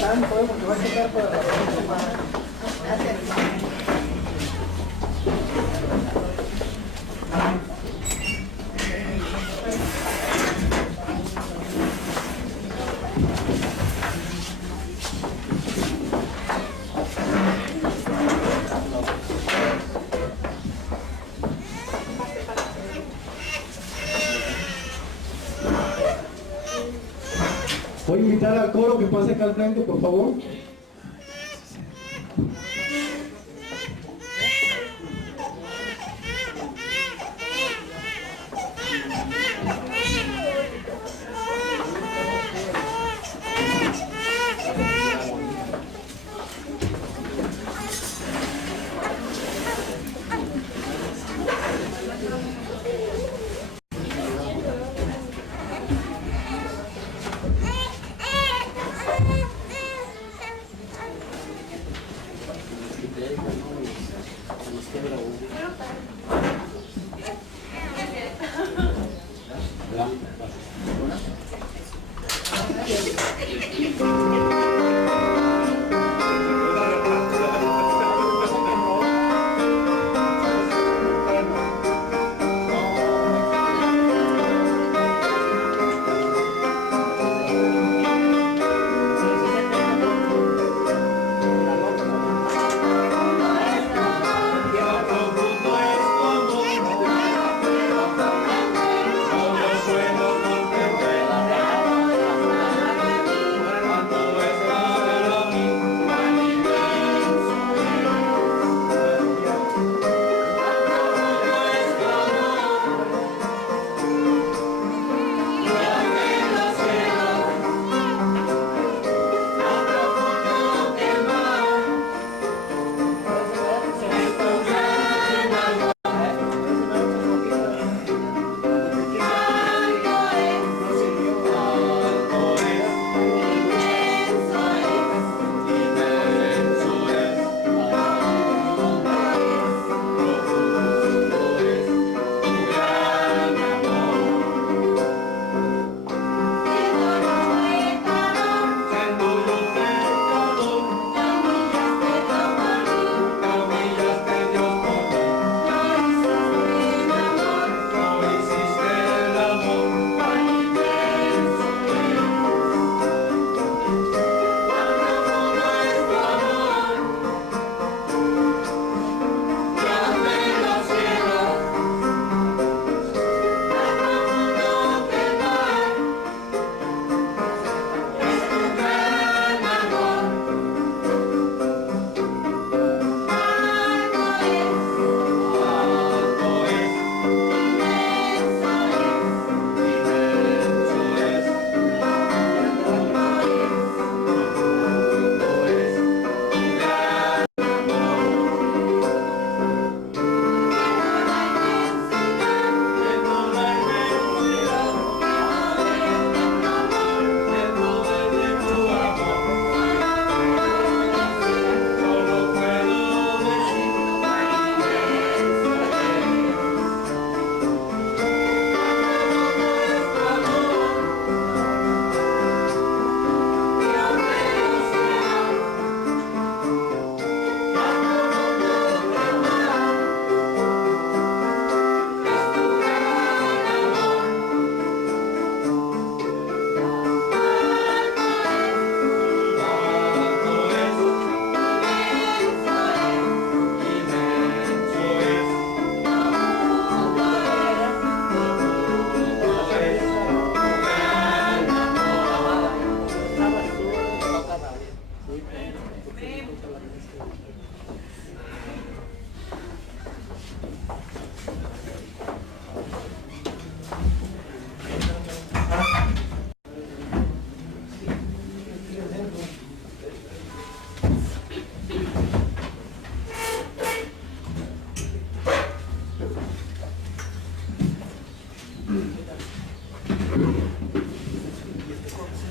tanto, porque va a quedar para la próxima. Voy a invitar al coro que pase acá al frente, por favor.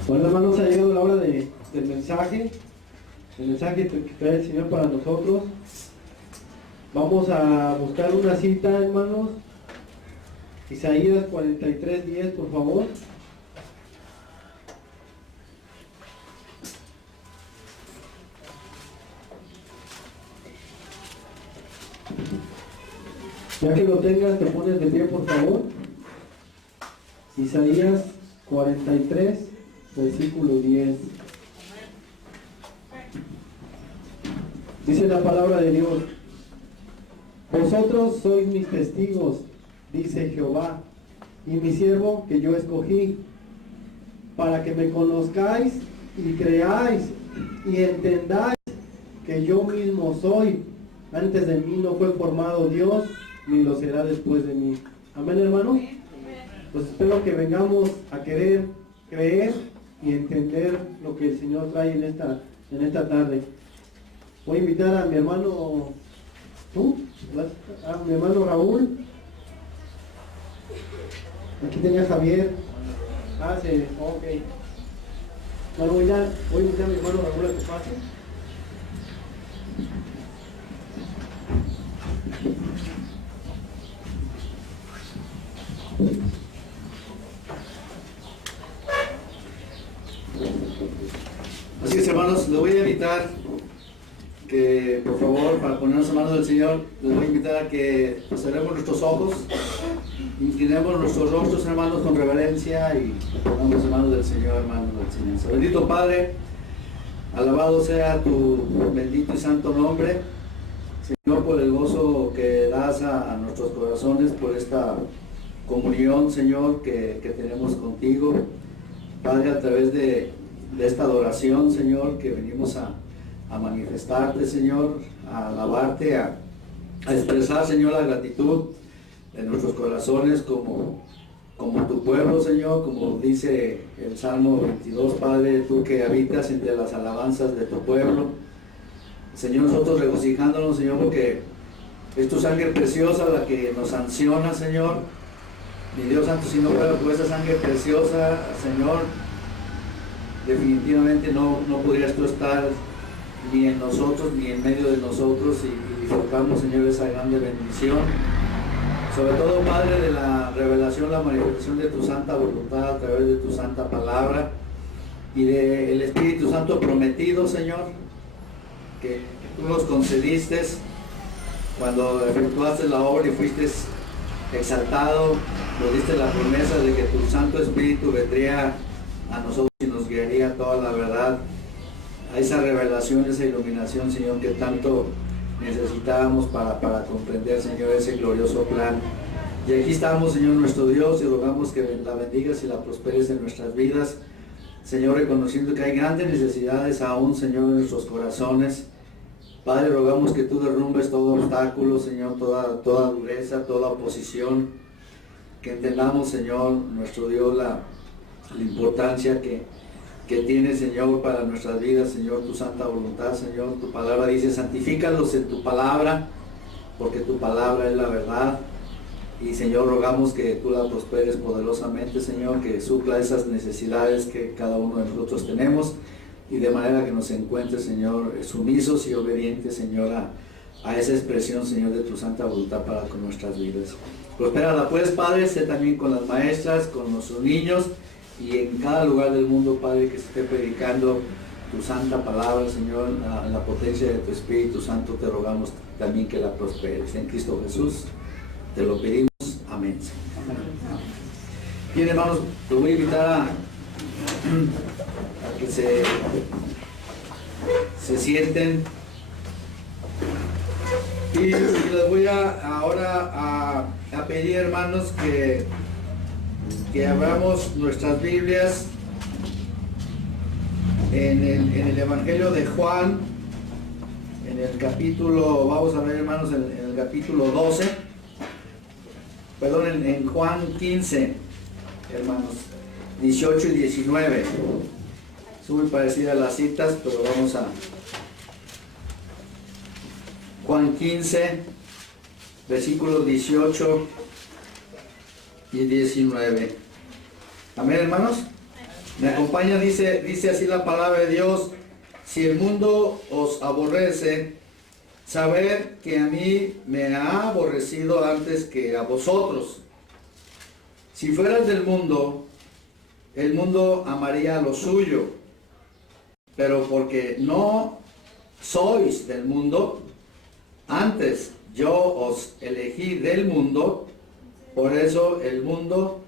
Bueno, hermanos, ha llegado la hora del mensaje, el mensaje que trae el Señor para nosotros. Vamos a buscar una cita, hermanos. Isaías 43:10, por favor. Ya que lo tengas, te pones de pie, por favor. Isaías 43, versículo 10. Dice la palabra de Dios: vosotros sois mis testigos, dice Jehová, y mi siervo que yo escogí, para que me conozcáis y creáis y entendáis que yo mismo soy. Antes de mí no fue formado Dios, ni lo será después de mí. Amén, hermano. Pues espero que vengamos a querer creer y entender lo que el Señor trae en esta tarde. Voy a invitar a mi hermano, a mi hermano Raúl. Aquí tenía Javier. Sí, ok. Bueno, voy a invitar a mi hermano Raúl a que pase. Así es, hermanos, les voy a invitar que, por favor, para ponernos en manos del Señor, les voy a invitar a que cerremos nuestros ojos, inclinemos nuestros rostros, hermanos, con reverencia y pongamos en manos del Señor, hermanos, del Señor. Bendito Padre, alabado sea tu bendito y santo nombre, Señor, por el gozo que das a nuestros corazones, por esta comunión, Señor, que tenemos contigo. Padre, a través de esta adoración, Señor, que venimos a manifestarte, Señor, a alabarte, a expresar, Señor, la gratitud de nuestros corazones como tu pueblo, Señor, como dice el Salmo 22, Padre, tú que habitas entre las alabanzas de tu pueblo. Señor, nosotros regocijándonos, Señor, porque es tu sangre preciosa la que nos sanciona, Señor. Mi Dios Santo, si no fuera por esa sangre preciosa, Señor, definitivamente no podrías tú estar ni en nosotros, ni en medio de nosotros, y disfrutamos, Señor, esa grande bendición. Sobre todo, Padre, de la revelación, la manifestación de tu santa voluntad a través de tu santa palabra y del Espíritu Santo prometido, Señor, que tú nos concediste cuando efectuaste la obra y fuiste exaltado, nos diste la promesa de que tu Santo Espíritu vendría a nosotros y nos guiaría toda la verdad, a esa revelación, esa iluminación, Señor, que tanto necesitábamos para comprender, Señor, ese glorioso plan. Y aquí estamos, Señor, nuestro Dios, y rogamos que la bendigas y la prosperes en nuestras vidas, Señor, reconociendo que hay grandes necesidades aún, Señor, en nuestros corazones. Padre, rogamos que tú derrumbes todo obstáculo, Señor, toda dureza, toda oposición, que entendamos, Señor, nuestro Dios, la importancia que tiene, Señor, para nuestras vidas, Señor, tu santa voluntad, Señor. Tu palabra dice: santifícalos en tu palabra, porque tu palabra es la verdad. Y, Señor, rogamos que tú la prosperes poderosamente, Señor, que supla esas necesidades que cada uno de nosotros tenemos, y de manera que nos encuentres, Señor, sumisos y obedientes, Señor, a esa expresión, Señor, de tu santa voluntad para con nuestras vidas. Prospérala pues, Padre, sé también con las maestras, con nuestros niños, y en cada lugar del mundo, Padre, que se esté predicando tu santa palabra, Señor, en la potencia de tu Espíritu Santo, te rogamos también que la prosperes. En Cristo Jesús te lo pedimos. Amén. Bien, hermanos, los voy a invitar a que se sienten, y les voy ahora a pedir, hermanos, que abramos nuestras Biblias en el Evangelio de Juan, en el capítulo, vamos a ver, hermanos, en el capítulo 12, perdón, en Juan 15, hermanos, 18 y 19. Es muy parecida a las citas, pero vamos a Juan 15, versículos 18 y 19. Amén, hermanos. Me acompaña, dice así la palabra de Dios: si el mundo os aborrece, sabed que a mí me ha aborrecido antes que a vosotros. Si fueras del mundo, el mundo amaría lo suyo, pero porque no sois del mundo, antes yo os elegí del mundo, por eso el mundo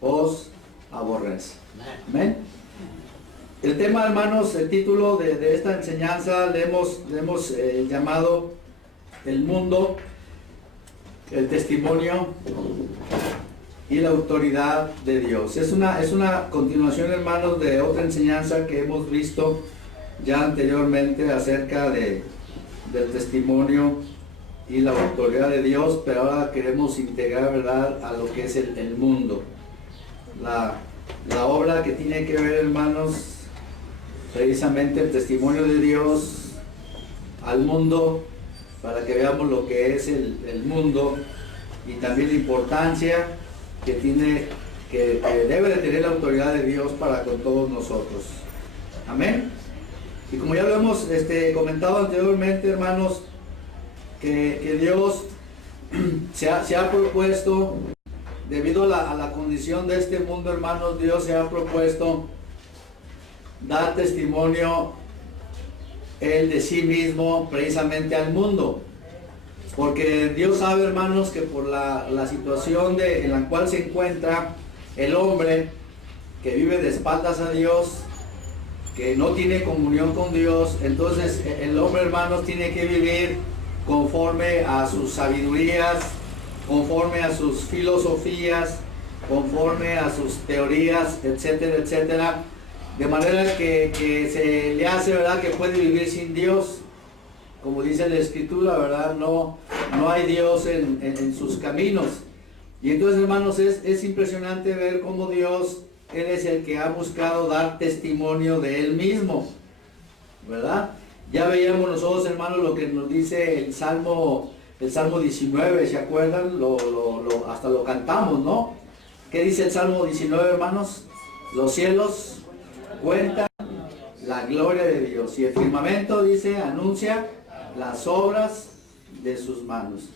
os aborrece. Amén. El tema, hermanos, el título de esta enseñanza le hemos llamado el mundo, el testimonio y la autoridad de Dios. Es una continuación, hermanos, de otra enseñanza que hemos visto ya anteriormente acerca del testimonio y la autoridad de Dios, pero ahora queremos integrar, ¿verdad?, a lo que es el mundo. La obra que tiene que ver, hermanos, precisamente el testimonio de Dios al mundo, para que veamos lo que es el mundo y también la importancia que debe de tener la autoridad de Dios para con todos nosotros. Amén. Y como ya lo hemos comentado anteriormente, hermanos, que Dios se ha propuesto, debido a la condición de este mundo, hermanos, Dios se ha propuesto dar testimonio Él de sí mismo precisamente al mundo. Porque Dios sabe, hermanos, que por la situación en la cual se encuentra el hombre, que vive de espaldas a Dios, que no tiene comunión con Dios, entonces el hombre, hermanos, tiene que vivir conforme a sus sabidurías, conforme a sus filosofías, conforme a sus teorías, etcétera, etcétera, de manera que se le hace, ¿verdad?, que puede vivir sin Dios. Como dice la Escritura, ¿verdad? No hay Dios en sus caminos. Y entonces, hermanos, es impresionante ver cómo Dios, Él es el que ha buscado dar testimonio de Él mismo, ¿verdad? Ya veíamos nosotros, hermanos, lo que nos dice el Salmo 19, ¿se acuerdan? Hasta lo cantamos, ¿no? ¿Qué dice el Salmo 19, hermanos? Los cielos cuentan la gloria de Dios, y el firmamento, dice, anuncia las obras de sus manos.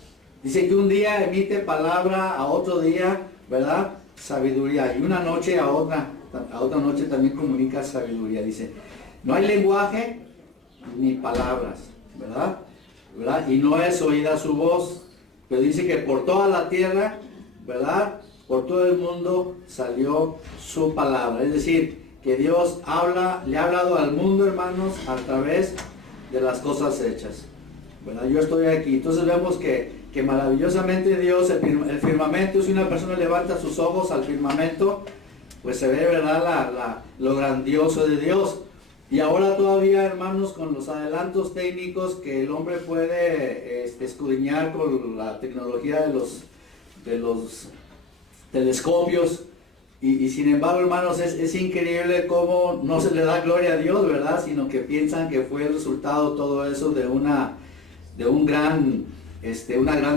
Dice que un día emite palabra, a otro día, ¿verdad?, sabiduría, y una noche a otra noche también comunica sabiduría. Dice, no hay lenguaje ni palabras, ¿verdad? Y no es oída su voz, pero dice que por toda la tierra, ¿verdad?, por todo el mundo salió su palabra. Es decir, que Dios le ha hablado al mundo, hermanos, a través de las cosas hechas, ¿verdad? Yo estoy aquí. Entonces vemos que maravillosamente Dios, el firmamento, si una persona levanta sus ojos al firmamento, pues se ve, ¿verdad?, lo grandioso de Dios. Y ahora todavía, hermanos, con los adelantos técnicos que el hombre puede escudriñar con la tecnología de los telescopios, y sin embargo, hermanos, es increíble cómo no se le da gloria a Dios, ¿verdad?, sino que piensan que fue el resultado todo eso de una gran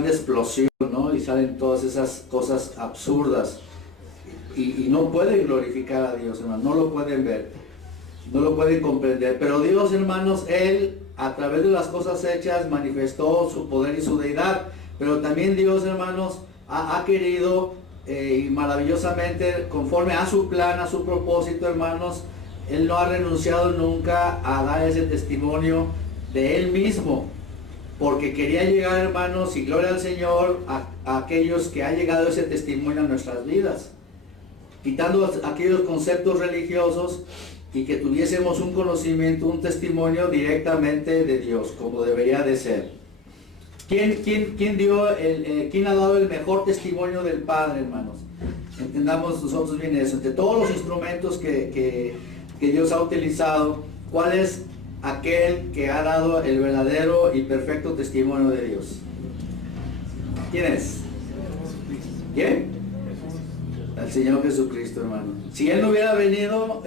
explosión, ¿no? Y salen todas esas cosas absurdas, y no pueden glorificar a Dios, hermanos, no lo pueden ver, no lo pueden comprender. Pero Dios, hermanos, Él a través de las cosas hechas manifestó su poder y su deidad. Pero también Dios, hermanos, ha querido, y maravillosamente, conforme a su plan, a su propósito, hermanos, Él no ha renunciado nunca a dar ese testimonio de Él mismo, porque quería llegar, hermanos, y gloria al Señor, a aquellos que ha llegado ese testimonio a nuestras vidas, quitando aquellos conceptos religiosos, y que tuviésemos un conocimiento, un testimonio directamente de Dios, como debería de ser. ¿Quién ha dado el mejor testimonio del Padre, hermanos? Entendamos nosotros bien eso. De todos los instrumentos que Dios ha utilizado, ¿cuál es aquel que ha dado el verdadero y perfecto testimonio de Dios? ¿Quién es? ¿Quién? El Señor Jesucristo, hermano. Si Él no hubiera venido,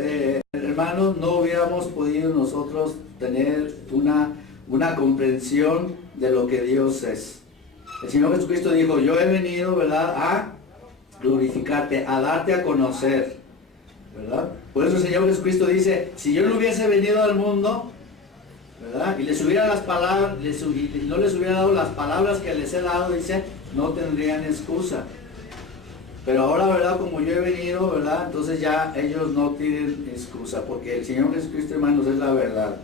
hermanos, no hubiéramos podido nosotros tener una comprensión de lo que Dios es. El Señor Jesucristo dijo, yo he venido, ¿verdad?, a glorificarte, a darte a conocer, ¿verdad? Por eso el Señor Jesucristo dice, si yo no hubiese venido al mundo, ¿verdad?, y les hubiera las palabras, y no les hubiera dado las palabras que les he dado, dice, no tendrían excusa. Pero ahora, ¿verdad?, como yo he venido, ¿verdad?, entonces ya ellos no tienen excusa, porque el Señor Jesucristo, hermanos, es la verdad.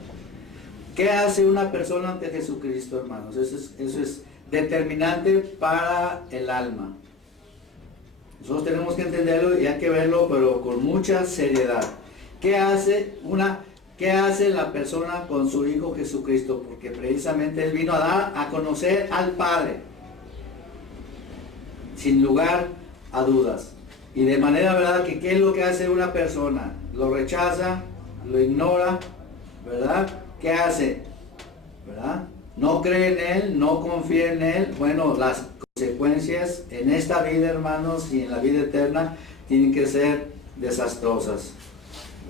¿Qué hace una persona ante Jesucristo, hermanos? Eso es determinante para el alma. Nosotros tenemos que entenderlo y hay que verlo, pero con mucha seriedad. ¿Qué hace la persona con su Hijo Jesucristo? Porque precisamente Él vino a dar a conocer al Padre, sin lugar a dudas. Y de manera, ¿verdad?, que ¿qué es lo que hace una persona? Lo rechaza, lo ignora, ¿verdad? ¿Qué hace? ¿Verdad? No cree en Él, no confía en Él. Bueno, las consecuencias en esta vida, hermanos, y en la vida eterna tienen que ser desastrosas,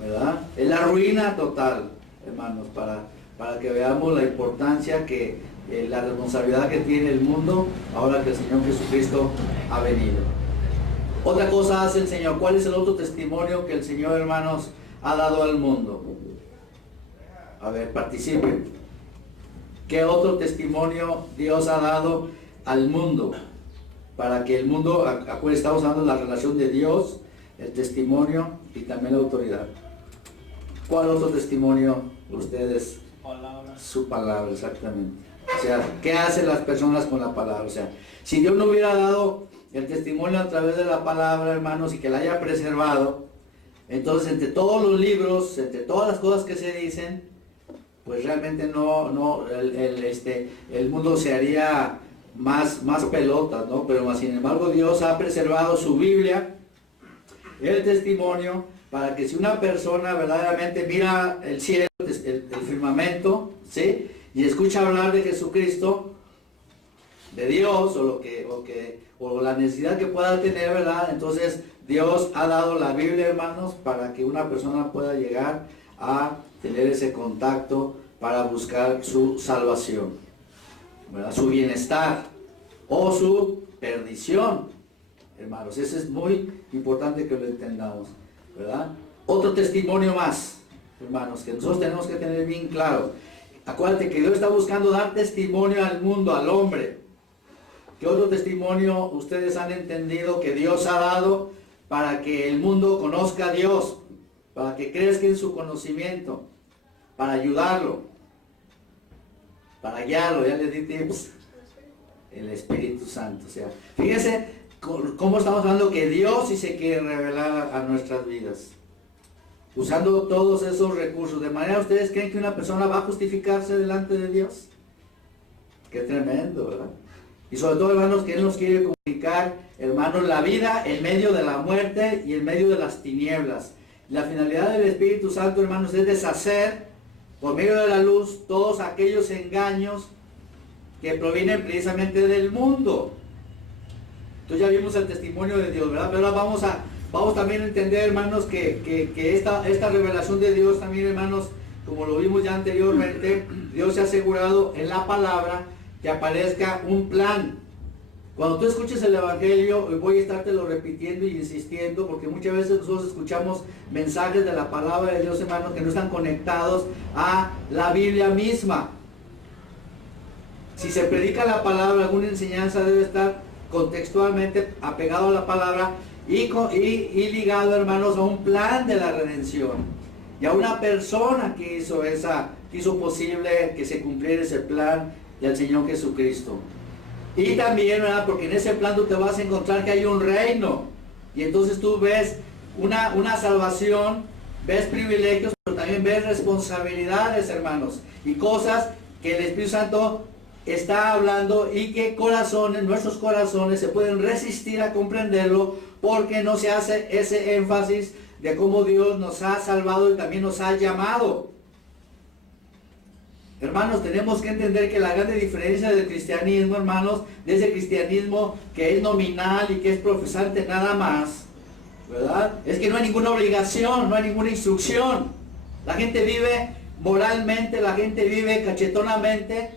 ¿verdad? Es la ruina total, hermanos, para que veamos la importancia que la responsabilidad que tiene el mundo ahora que el Señor Jesucristo ha venido. Otra cosa hace el Señor. ¿Cuál es el otro testimonio que el Señor, hermanos, ha dado al mundo? A ver, participen. ¿Qué otro testimonio Dios ha dado al mundo? Para que el mundo, acuérdense, estamos hablando de la relación de Dios, el testimonio y también la autoridad. ¿Cuál otro testimonio ustedes? Palabra. Su palabra, exactamente. O sea, ¿qué hacen las personas con la palabra? O sea, si Dios no hubiera dado el testimonio a través de la palabra, hermanos, y que la haya preservado, entonces entre todos los libros, entre todas las cosas que se dicen, pues realmente el mundo se haría más pelotas, ¿no? Pero sin embargo Dios ha preservado su Biblia, el testimonio, para que si una persona verdaderamente mira el cielo, el firmamento, ¿sí?, y escucha hablar de Jesucristo, de Dios, o la necesidad que pueda tener, ¿verdad? Entonces Dios ha dado la Biblia, hermanos, para que una persona pueda llegar a tener ese contacto para buscar su salvación, ¿verdad?, su bienestar o su perdición, hermanos. Eso es muy importante que lo entendamos, ¿verdad? Otro testimonio más, hermanos, que nosotros tenemos que tener bien claro. Acuérdate que Dios está buscando dar testimonio al mundo, al hombre. ¿Qué otro testimonio ustedes han entendido que Dios ha dado para que el mundo conozca a Dios, para que crezca en su conocimiento, para ayudarlo, para guiarlo? Ya les di tips. El Espíritu Santo. O sea, fíjense cómo estamos hablando que Dios sí se quiere revelar a nuestras vidas, usando todos esos recursos. De manera, ¿ustedes creen que una persona va a justificarse delante de Dios? Qué tremendo, ¿verdad? Y sobre todo, hermanos, que Él nos quiere comunicar, hermanos, la vida en medio de la muerte y en medio de las tinieblas. La finalidad del Espíritu Santo, hermanos, es deshacer por medio de la luz todos aquellos engaños que provienen precisamente del mundo. Entonces ya vimos el testimonio de Dios, ¿verdad? Pero ahora vamos también a entender, hermanos, que esta revelación de Dios también, hermanos, como lo vimos ya anteriormente, Dios se ha asegurado en la palabra que aparezca un plan. Cuando tú escuches el Evangelio, voy a estártelo repitiendo y insistiendo, porque muchas veces nosotros escuchamos mensajes de la palabra de Dios, hermanos, que no están conectados a la Biblia misma. Si se predica la palabra, alguna enseñanza debe estar contextualmente apegado a la palabra y ligado, hermanos, a un plan de la redención y a una persona que hizo posible que se cumpliera ese plan, y al Señor Jesucristo. Y también, ¿verdad?, porque en ese plan tú te vas a encontrar que hay un reino, y entonces tú ves una salvación, ves privilegios, pero también ves responsabilidades, hermanos, y cosas que el Espíritu Santo está hablando y que nuestros corazones se pueden resistir a comprenderlo, porque no se hace ese énfasis de cómo Dios nos ha salvado y también nos ha llamado. Hermanos, tenemos que entender que la grande diferencia del cristianismo, hermanos, de ese cristianismo que es nominal y que es profesante nada más, ¿verdad?, es que no hay ninguna obligación, no hay ninguna instrucción. La gente vive moralmente, la gente vive cachetonamente,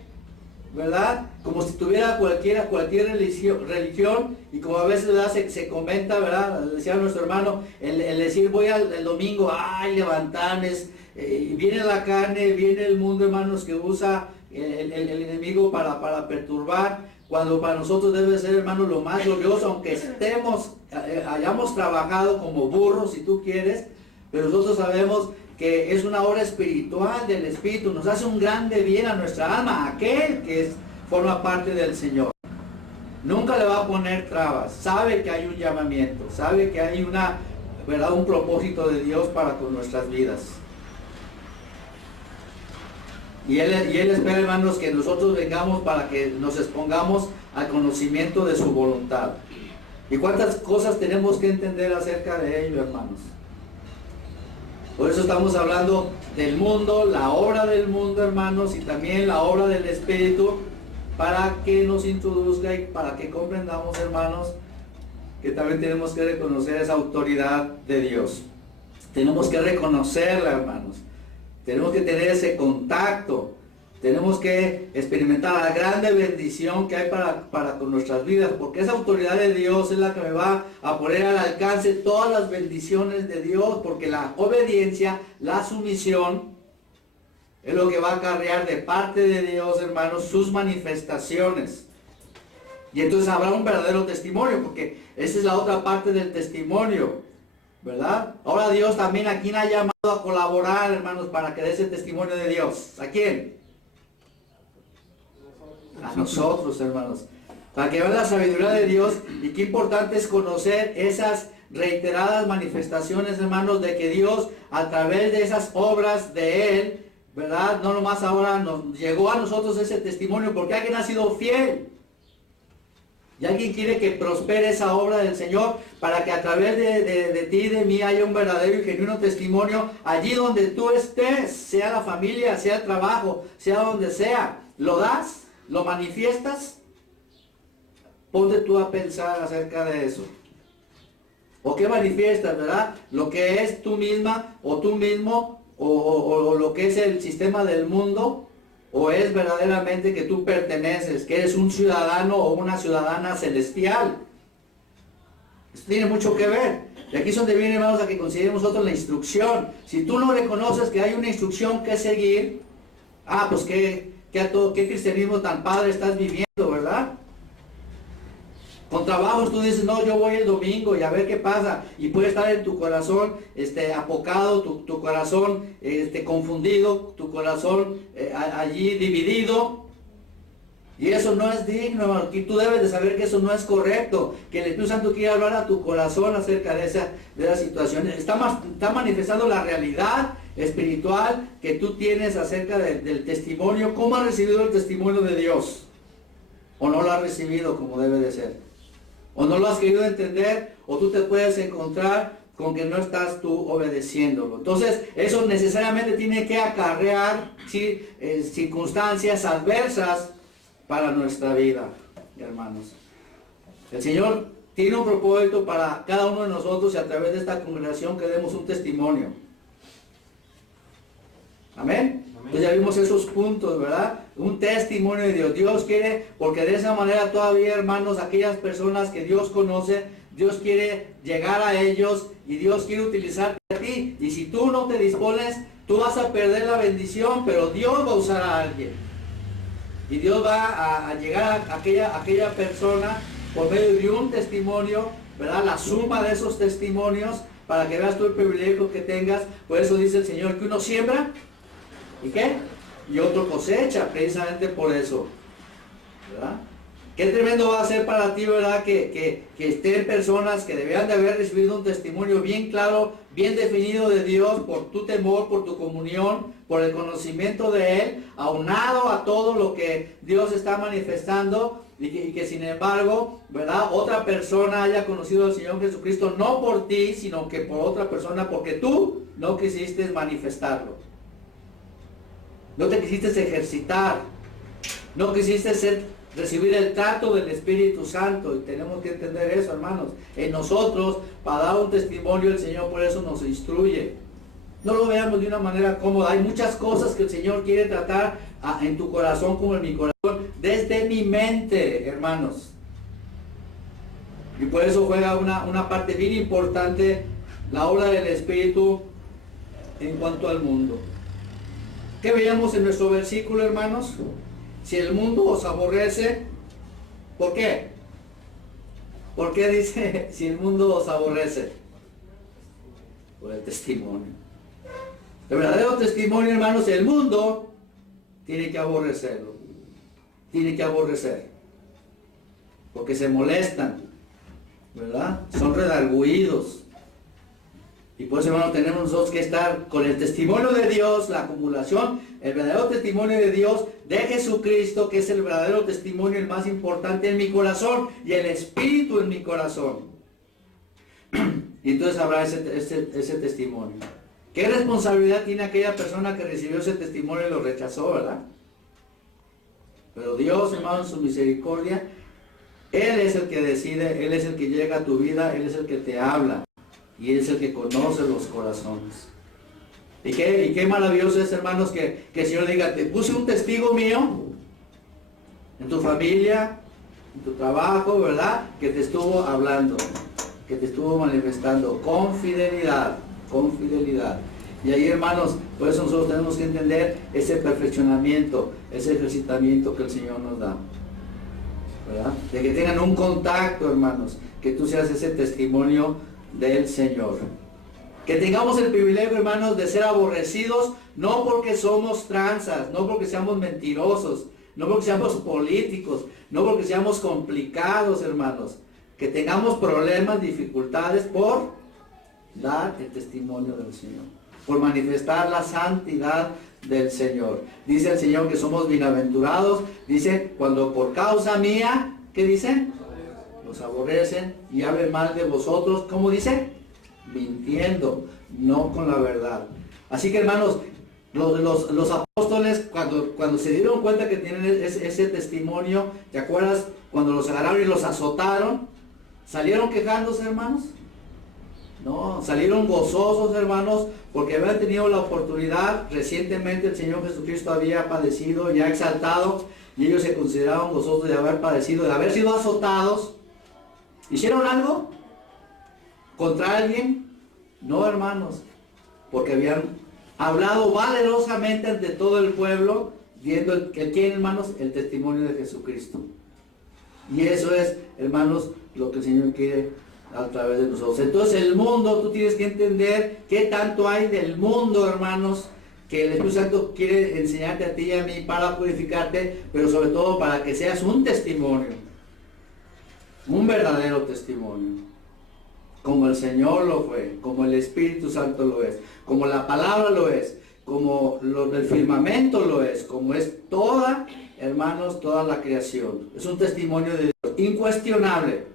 ¿verdad?, como si tuviera cualquier religión, y como a veces, ¿verdad?, se comenta, ¿verdad?, decía nuestro hermano, el decir voy el domingo, ay, levantarme, viene la carne, viene el mundo, hermanos, que usa el enemigo para perturbar, cuando para nosotros debe ser, hermanos, lo más glorioso, aunque hayamos trabajado como burros, si tú quieres, pero nosotros sabemos que es una obra espiritual del Espíritu, nos hace un grande bien a nuestra alma, aquel que es forma parte del Señor. Nunca le va a poner trabas. Sabe que hay un llamamiento, sabe que hay ¿verdad? Un propósito de Dios para con nuestras vidas. Y él espera, hermanos, que nosotros vengamos para que nos expongamos al conocimiento de su voluntad. ¿Y cuántas cosas tenemos que entender acerca de ello, hermanos? Por eso estamos hablando del mundo, la obra del mundo, hermanos, y también la obra del Espíritu, para que nos introduzca y para que comprendamos, hermanos, que también tenemos que reconocer esa autoridad de Dios. Tenemos que reconocerla, hermanos. Tenemos que tener ese contacto. Tenemos que experimentar la grande bendición que hay para con nuestras vidas, porque esa autoridad de Dios es la que me va a poner al alcance todas las bendiciones de Dios, porque la obediencia, la sumisión, es lo que va a acarrear de parte de Dios, hermanos, sus manifestaciones. Y entonces habrá un verdadero testimonio, porque esa es la otra parte del testimonio, ¿verdad? Ahora Dios también a quien ha llamado a colaborar, hermanos, para que dé ese testimonio de Dios. ¿A quién? A nosotros, hermanos. Para que vean la sabiduría de Dios, y qué importante es conocer esas reiteradas manifestaciones, hermanos, de que Dios, a través de esas obras de Él, ¿verdad? No nomás ahora nos llegó a nosotros ese testimonio, porque alguien ha sido fiel. Y alguien quiere que prospere esa obra del Señor, para que a través de ti y de mí haya un verdadero y genuino testimonio allí donde tú estés, sea la familia, sea el trabajo, sea donde sea. ¿Lo das? ¿Lo manifiestas? Ponte tú a pensar acerca de eso. ¿O qué manifiestas, verdad? Lo que es tú misma o tú mismo, o lo que es el sistema del mundo, o es verdaderamente que tú perteneces, que eres un ciudadano o una ciudadana celestial. Esto tiene mucho que ver. Y aquí es donde viene, hermanos, a que consideremos nosotros la instrucción. Si tú no reconoces que hay una instrucción que seguir, pues qué cristianismo tan padre estás viviendo, ¿verdad? Con trabajos tú dices, no, yo voy el domingo y a ver qué pasa. Y puede estar en tu corazón apocado, tu corazón confundido, tu corazón allí dividido. Y eso no es digno, hermano. Y tú debes de saber que eso no es correcto. Que el Espíritu Santo quiere hablar a tu corazón acerca de esa situación. Está manifestando la realidad espiritual que tú tienes acerca del testimonio. ¿Cómo has recibido el testimonio de Dios? ¿O no lo has recibido como debe de ser? ¿O no lo has querido entender? ¿O tú te puedes encontrar con que no estás tú obedeciéndolo? Entonces, eso necesariamente tiene que acarrear circunstancias adversas para nuestra vida, hermanos. El Señor tiene un propósito para cada uno de nosotros, y a través de esta congregación que demos un testimonio. Amén. Entonces ya vimos esos puntos, ¿verdad? Un testimonio de Dios. Dios quiere, porque de esa manera todavía, hermanos, aquellas personas que Dios conoce, Dios quiere llegar a ellos y Dios quiere utilizarte a ti. Y si tú no te dispones, tú vas a perder la bendición, pero Dios va a usar a alguien. Y Dios va a llegar a aquella persona por medio de un testimonio, ¿verdad? La suma de esos testimonios, para que veas tú el privilegio que tengas. Por eso dice el Señor que uno siembra, ¿y qué? Y otro cosecha, precisamente por eso, ¿verdad? Qué tremendo va a ser para ti, ¿verdad? Que estén personas que debían de haber recibido un testimonio bien claro, bien definido de Dios, por tu temor, por tu comunión, por el conocimiento de Él, aunado a todo lo que Dios está manifestando, y que sin embargo, ¿verdad? Otra persona haya conocido al Señor Jesucristo, no por ti, sino que por otra persona, porque tú no quisiste manifestarlo. No te quisiste ejercitar, no quisiste recibir el trato del Espíritu Santo, y tenemos que entender eso, hermanos. En nosotros, para dar un testimonio, el Señor por eso nos instruye. No lo veamos de una manera cómoda. Hay muchas cosas que el Señor quiere tratar en tu corazón como en mi corazón, desde mi mente, hermanos. Y por eso juega una parte bien importante la obra del Espíritu en cuanto al mundo. ¿Qué veíamos en nuestro versículo, hermanos? Si el mundo os aborrece, ¿por qué? ¿Por qué dice si el mundo os aborrece? Por el testimonio. El verdadero testimonio, hermanos, el mundo tiene que aborrecerlo. tiene que aborrecer, porque se molestan, ¿verdad? Son redarguidos. Y por eso, hermano, tenemos nosotros que estar con el testimonio de Dios, la acumulación, el verdadero testimonio de Dios, de Jesucristo, que es el verdadero testimonio, el más importante en mi corazón, y el Espíritu en mi corazón. Y entonces habrá ese testimonio. ¿Qué responsabilidad tiene aquella persona que recibió ese testimonio y lo rechazó, verdad? Pero Dios, hermano, en su misericordia, Él es el que decide, Él es el que llega a tu vida, Él es el que te habla. Y Él es el que conoce los corazones. Y qué maravilloso es, hermanos, que el Señor diga, te puse un testigo mío en tu familia, en tu trabajo, ¿verdad? Que te estuvo hablando, que te estuvo manifestando con fidelidad, con fidelidad. Y ahí, hermanos, por eso nosotros tenemos que entender ese perfeccionamiento, ese ejercitamiento que el Señor nos da, ¿verdad? De que tengan un contacto, hermanos, que tú seas ese testimonio del Señor. Que tengamos el privilegio, hermanos, de ser aborrecidos, no porque somos tranzas, no porque seamos mentirosos, no porque seamos políticos, no porque seamos complicados, hermanos. Que tengamos problemas, dificultades por dar el testimonio del Señor, por manifestar la santidad del Señor. Dice el Señor que somos bienaventurados, dice, cuando por causa mía, ¿qué dice? Los aborrecen y hablen mal de vosotros, ¿cómo dice? Mintiendo, no con la verdad. Así que, hermanos, los apóstoles, cuando se dieron cuenta que tienen ese testimonio, ¿te acuerdas? Cuando los agarraron y los azotaron, ¿salieron quejándose, hermanos? No, salieron gozosos, hermanos, porque habían tenido la oportunidad. Recientemente el Señor Jesucristo había padecido, ya exaltado, y ellos se consideraban gozosos de haber padecido, de haber sido azotados. ¿Hicieron algo contra alguien? No, hermanos, porque habían hablado valerosamente ante todo el pueblo, viendo ¿quién, hermanos? El testimonio de Jesucristo. Y eso es, hermanos, lo que el Señor quiere a través de nosotros. Entonces el mundo, tú tienes que entender qué tanto hay del mundo, hermanos, que el Espíritu Santo quiere enseñarte a ti y a mí para purificarte, pero sobre todo para que seas un testimonio. Un verdadero testimonio, como el Señor lo fue, como el Espíritu Santo lo es, como la palabra lo es, como el firmamento lo es, como es toda, hermanos, toda la creación. Es un testimonio de Dios, incuestionable.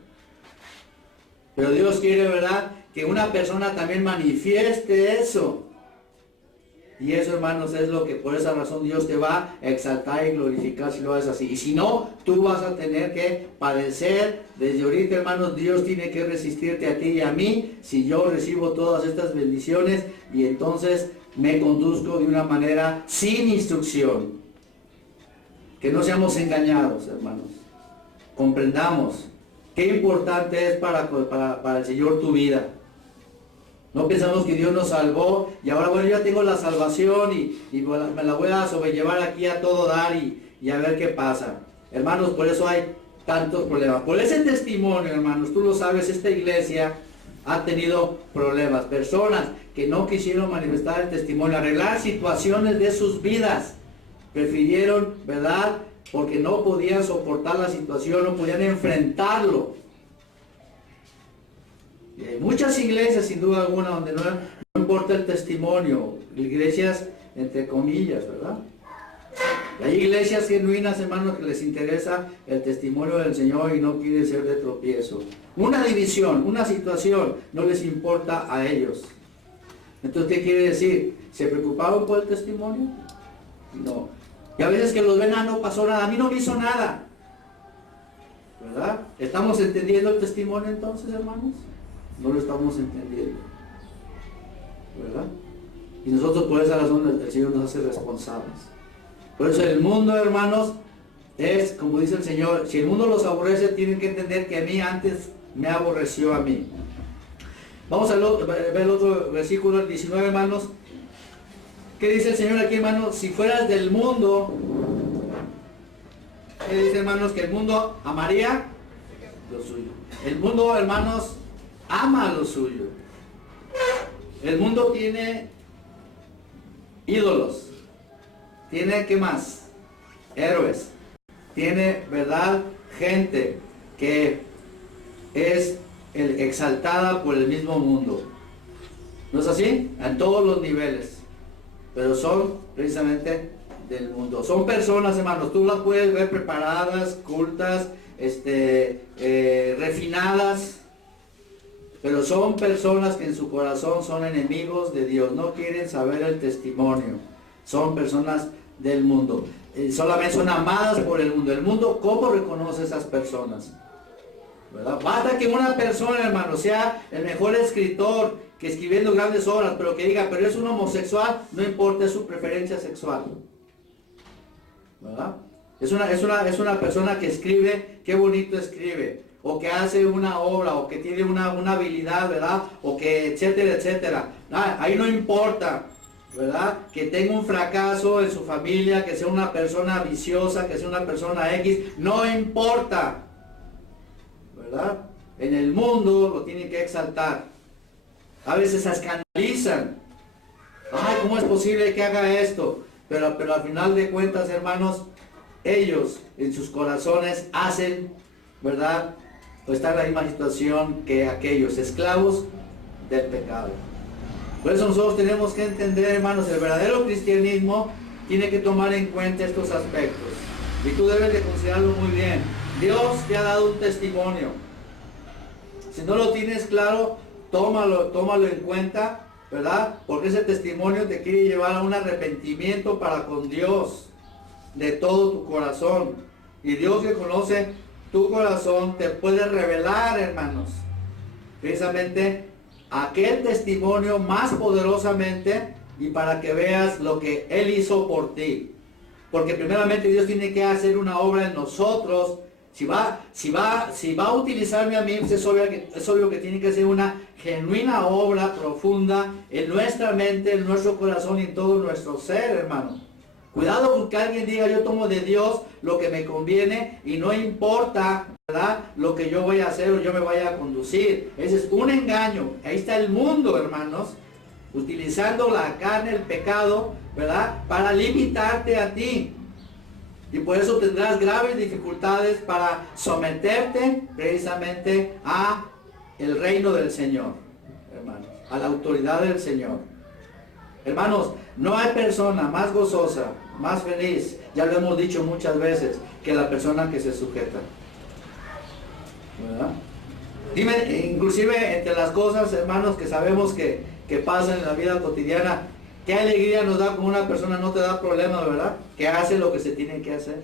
Pero Dios quiere, ¿verdad?, que una persona también manifieste eso. Y eso, hermanos, es lo que por esa razón Dios te va a exaltar y glorificar si lo haces así. Y si no, tú vas a tener que padecer. Desde ahorita, hermanos, Dios tiene que resistirte a ti y a mí si yo recibo todas estas bendiciones y entonces me conduzco de una manera sin instrucción. Que no seamos engañados, hermanos. Comprendamos qué importante es para el Señor tu vida. No pensamos que Dios nos salvó y ahora, bueno, yo ya tengo la salvación y me la voy a sobrellevar aquí a todo dar y a ver qué pasa. Hermanos, por eso hay tantos problemas. Por ese testimonio, hermanos, tú lo sabes, esta iglesia ha tenido problemas. Personas que no quisieron manifestar el testimonio, arreglar situaciones de sus vidas. Prefirieron, ¿verdad?, porque no podían soportar la situación, no podían enfrentarlo. Y hay muchas iglesias, sin duda alguna, donde no importa el testimonio, iglesias entre comillas, ¿verdad? Y hay iglesias genuinas, hermanos, que les interesa el testimonio del Señor y no quieren ser de tropiezo. Una división, una situación, no les importa a ellos. Entonces, ¿qué quiere decir? ¿Se preocupaban por el testimonio? No. Y a veces que los ven, no pasó nada, a mí no me hizo nada, ¿verdad? ¿Estamos entendiendo el testimonio entonces, hermanos? No lo estamos entendiendo, ¿verdad? Y nosotros por esa razón el Señor nos hace responsables. Por eso el mundo, hermanos, es, como dice el Señor, si el mundo los aborrece, tienen que entender que a mí antes me aborreció a mí. Vamos a ver el otro versículo, el 19, hermanos. ¿Qué dice el Señor aquí, hermanos? Si fueras del mundo, ¿qué dice, hermanos? Que el mundo amaría lo suyo. El mundo, hermanos, ama lo suyo. El mundo tiene ídolos. Tiene, ¿qué más? Héroes. tiene, ¿verdad?, gente que es exaltada por el mismo mundo. ¿No es así? En todos los niveles. Pero son precisamente del mundo. Son personas, hermanos, tú las puedes ver preparadas, cultas, refinadas, pero son personas que en su corazón son enemigos de Dios, no quieren saber el testimonio, son personas del mundo, solamente son amadas por el mundo. El mundo, ¿cómo reconoce a esas personas? ¿Verdad? Basta que una persona, hermano, sea el mejor escritor, que escribiendo grandes obras, pero que diga, pero es un homosexual, no importa su preferencia sexual, ¿verdad? Es una persona que escribe, qué bonito escribe, o que hace una obra, o que tiene una habilidad, ¿verdad? O que etcétera, etcétera. Ahí no importa, ¿verdad? Que tenga un fracaso en su familia, que sea una persona viciosa, que sea una persona X, no importa, ¿verdad? En el mundo lo tienen que exaltar. A veces se escandalizan. Ay, ¿cómo es posible que haga esto? Pero al final de cuentas, hermanos, ellos en sus corazones hacen, ¿verdad?, pues están en la misma situación que aquellos esclavos del pecado. Por eso nosotros tenemos que entender, hermanos, el verdadero cristianismo tiene que tomar en cuenta estos aspectos. Y tú debes de considerarlo muy bien. Dios te ha dado un testimonio. Si no lo tienes claro, tómalo en cuenta, ¿verdad? Porque ese testimonio te quiere llevar a un arrepentimiento para con Dios de todo tu corazón. Y Dios, que conoce tu corazón, te puede revelar, hermanos, precisamente aquel testimonio más poderosamente, y para que veas lo que Él hizo por ti. Porque primeramente Dios tiene que hacer una obra en nosotros. Si va a utilizarme a mí, pues es obvio que tiene que ser una genuina obra profunda en nuestra mente, en nuestro corazón y en todo nuestro ser, hermano. Cuidado con que alguien diga, yo tomo de Dios lo que me conviene y no importa, ¿verdad?, lo que yo voy a hacer o yo me vaya a conducir. Ese es un engaño. Ahí está el mundo, hermanos, utilizando la carne, el pecado, ¿verdad?, para limitarte a ti. Y por eso tendrás graves dificultades para someterte precisamente a el reino del Señor, hermanos, a la autoridad del Señor. Hermanos, no hay persona más gozosa, más feliz, ya lo hemos dicho muchas veces, que la persona que se sujeta, ¿verdad? Dime, inclusive entre las cosas, hermanos, que sabemos que pasan en la vida cotidiana, qué alegría nos da cuando una persona no te da problemas, ¿verdad? Que hace lo que se tiene que hacer.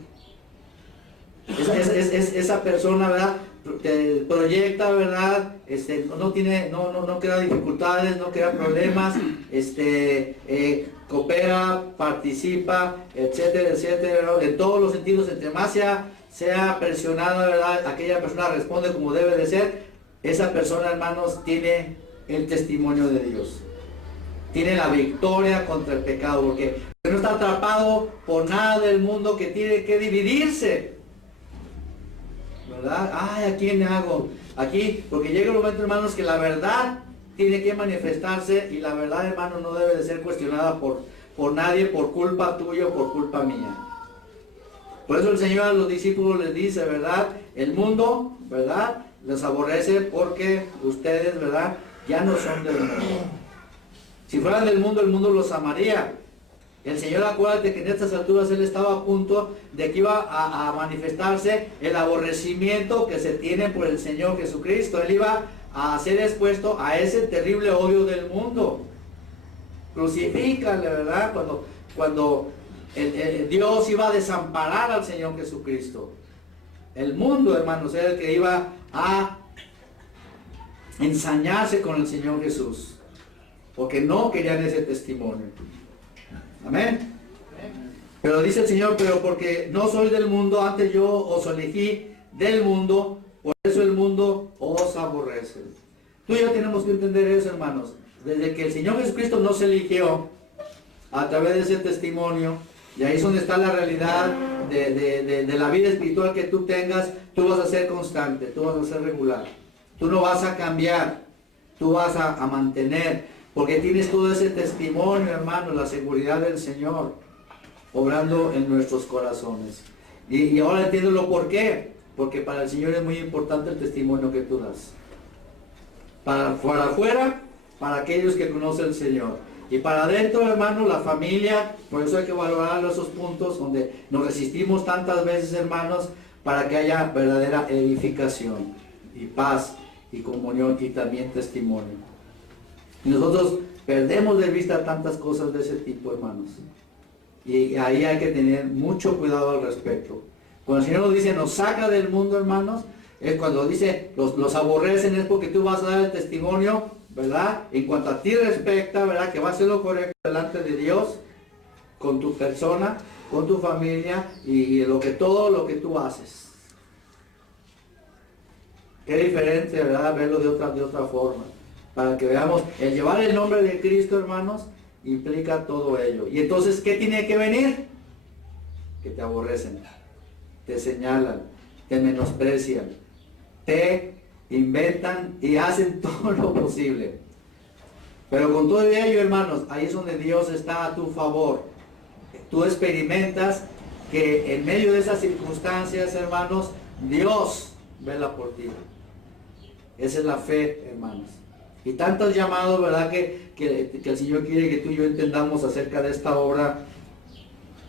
Esa persona, ¿verdad?, te proyecta, ¿verdad? No crea dificultades, no crea problemas, coopera, participa, etcétera, etcétera, en todos los sentidos. Entre más sea presionada, ¿verdad?, aquella persona responde como debe de ser. Esa persona, hermanos, tiene el testimonio de Dios. Tiene la victoria contra el pecado, porque no está atrapado por nada del mundo que tiene que dividirse, ¿verdad? Ay, ¿a quién hago? Aquí, porque llega el momento, hermanos, que la verdad tiene que manifestarse, y la verdad, hermano, no debe de ser cuestionada por nadie, por culpa tuya o por culpa mía. Por eso el Señor a los discípulos les dice, ¿verdad? El mundo, ¿verdad?, les aborrece porque ustedes, ¿verdad?, ya no son del mundo. Si fueran del mundo, el mundo los amaría. El Señor, acuérdate que en estas alturas Él estaba a punto de que iba a manifestarse el aborrecimiento que se tiene por el Señor Jesucristo. Él iba a ser expuesto a ese terrible odio del mundo. Crucifícale, ¿verdad? Cuando Dios iba a desamparar al Señor Jesucristo. El mundo, hermanos, era el que iba a ensañarse con el Señor Jesús, porque no querían ese testimonio. Amén. Pero dice el Señor, pero porque no soy del mundo, antes yo os elegí del mundo, por eso el mundo os aborrece. Tú y yo tenemos que entender eso, hermanos. Desde que el Señor Jesucristo nos eligió a través de ese testimonio, y ahí es donde está la realidad de la vida espiritual que tú tengas. Tú vas a ser constante, tú vas a ser regular, tú no vas a cambiar, tú vas a mantener, porque tienes todo ese testimonio, hermano, la seguridad del Señor obrando en nuestros corazones. Y ahora entiendo lo por qué. Porque para el Señor es muy importante el testimonio que tú das. Para afuera, para aquellos que conocen al Señor. Y para adentro, hermano, la familia. Por eso hay que valorar esos puntos donde nos resistimos tantas veces, hermanos, para que haya verdadera edificación y paz y comunión y también testimonio. Y nosotros perdemos de vista tantas cosas de ese tipo, hermanos. Y ahí hay que tener mucho cuidado al respecto. Cuando el Señor nos dice, nos saca del mundo, hermanos, es cuando dice, los aborrecen, es porque tú vas a dar el testimonio, ¿verdad? En cuanto a ti respecta, ¿verdad? Que va a ser lo correcto delante de Dios, con tu persona, con tu familia y todo lo que tú haces. Qué diferente, ¿verdad? Verlo de otra forma. Para que veamos, el llevar el nombre de Cristo, hermanos, implica todo ello. Y entonces, ¿qué tiene que venir? Que te aborrecen, te señalan, te menosprecian, te inventan y hacen todo lo posible. Pero con todo ello, hermanos, ahí es donde Dios está a tu favor. Tú experimentas que en medio de esas circunstancias, hermanos, Dios vela por ti. Esa es la fe, hermanos. Y tantos llamados, ¿verdad? Que el Señor quiere que tú y yo entendamos acerca de esta obra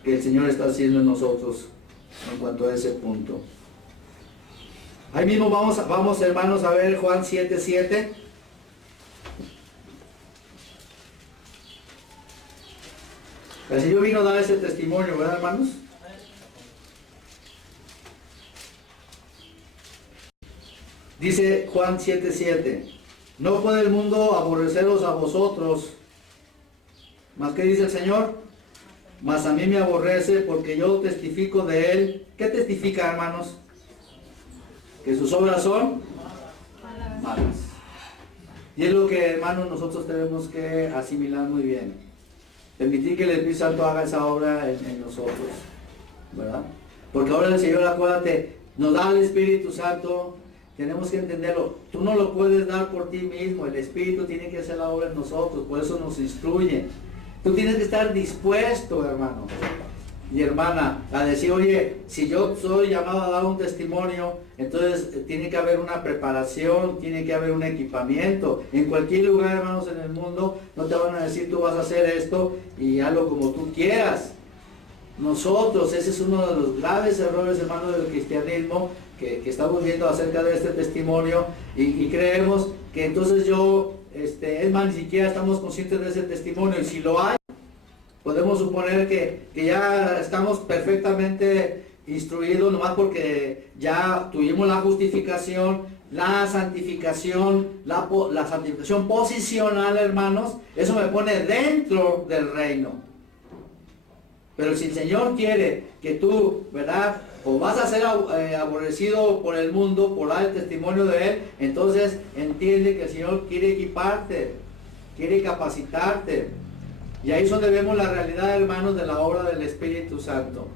que el Señor está haciendo en nosotros en cuanto a ese punto. Ahí mismo vamos hermanos a ver Juan 7:7. El Señor vino a dar ese testimonio, ¿verdad, hermanos? Dice Juan 7:7. No puede el mundo aborreceros a vosotros. ¿Más qué dice el Señor? Mas a mí me aborrece porque yo testifico de Él. ¿Qué testifica, hermanos? Que sus obras son malas. Y es lo que, hermanos, nosotros tenemos que asimilar muy bien. Permitir que el Espíritu Santo haga esa obra en nosotros, ¿verdad? Porque ahora el Señor, acuérdate, nos da el Espíritu Santo. Tenemos que entenderlo. Tú no lo puedes dar por ti mismo. El Espíritu tiene que hacer la obra en nosotros. Por eso nos instruye. Tú tienes que estar dispuesto, hermano y hermana, a decir, oye, si yo soy llamado a dar un testimonio, entonces tiene que haber una preparación, tiene que haber un equipamiento. En cualquier lugar, hermanos, en el mundo, no te van a decir, tú vas a hacer esto y hazlo como tú quieras. Nosotros, ese es uno de los graves errores, hermanos, del cristianismo, que estamos viendo acerca de este testimonio y creemos que entonces es más, ni siquiera estamos conscientes de ese testimonio, y si lo hay, podemos suponer que ya estamos perfectamente instruidos, nomás porque ya tuvimos la justificación, la santificación, la santificación posicional, hermanos. Eso me pone dentro del reino. Pero si el Señor quiere que tú, ¿verdad?, o vas a ser aborrecido por el mundo, por dar el testimonio de Él, entonces entiende que el Señor quiere equiparte, quiere capacitarte. Y ahí es donde vemos la realidad, hermanos, de la obra del Espíritu Santo.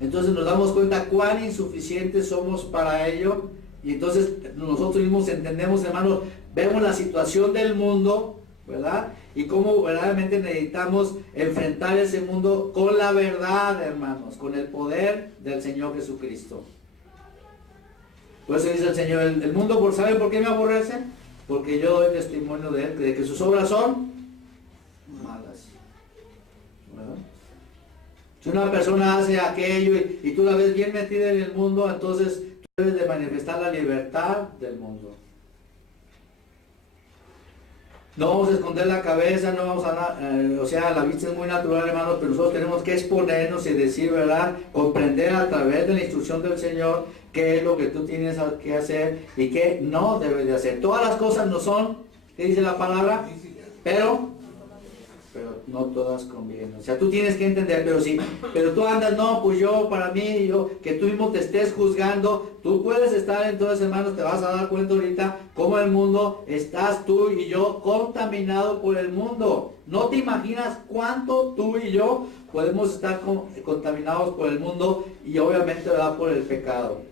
Entonces nos damos cuenta cuán insuficientes somos para ello. Y entonces nosotros mismos entendemos, hermanos, vemos la situación del mundo, ¿verdad? Y cómo verdaderamente necesitamos enfrentar ese mundo con la verdad, hermanos, con el poder del Señor Jesucristo. Por eso dice el Señor, el mundo, ¿sabe por qué me aborrece? Porque yo doy testimonio de Él, de que sus obras son malas, ¿verdad? Si una persona hace aquello y tú la ves bien metida en el mundo, entonces tú debes de manifestar la libertad del mundo. No vamos a esconder la cabeza, no vamos a, la vista es muy natural, hermanos, pero nosotros tenemos que exponernos y decir, ¿verdad?, comprender a través de la instrucción del Señor qué es lo que tú tienes que hacer y qué no debes de hacer. Todas las cosas no son, ¿qué dice la palabra? Pero no todas convienen. O sea, tú tienes que entender, pero tú andas, no, pues yo, para mí, que tú mismo te estés juzgando, tú puedes estar, entonces, hermanos, te vas a dar cuenta ahorita cómo el mundo, estás tú y yo contaminado por el mundo. No te imaginas cuánto tú y yo podemos estar contaminados por el mundo y obviamente, ¿verdad?, por el pecado.